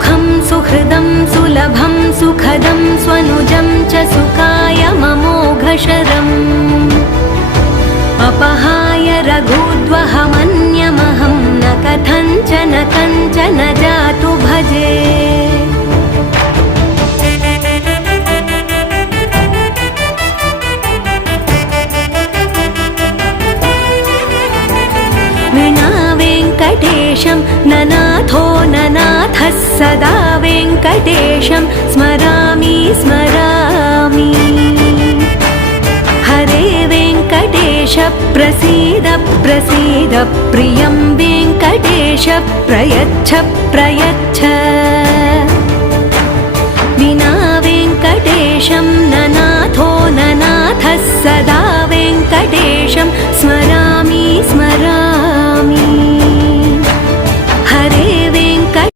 सुखं सुहृदं सुलभं सुखदं स्वनुजं च सुखाय ममोघशरम् अपहाय रघुद्वहमन्यमहं न कथञ्चन कञ्चन जातु भजे। विना वेङ्कटेशं ननाथो ननाथः सदा वेङ्कटेशं स्मरामि स्मरामि। हरे वेङ्कटेश प्रसीद प्रसीद प्रियं वेङ्कटेश प्रयच्छ प्रयच्छ।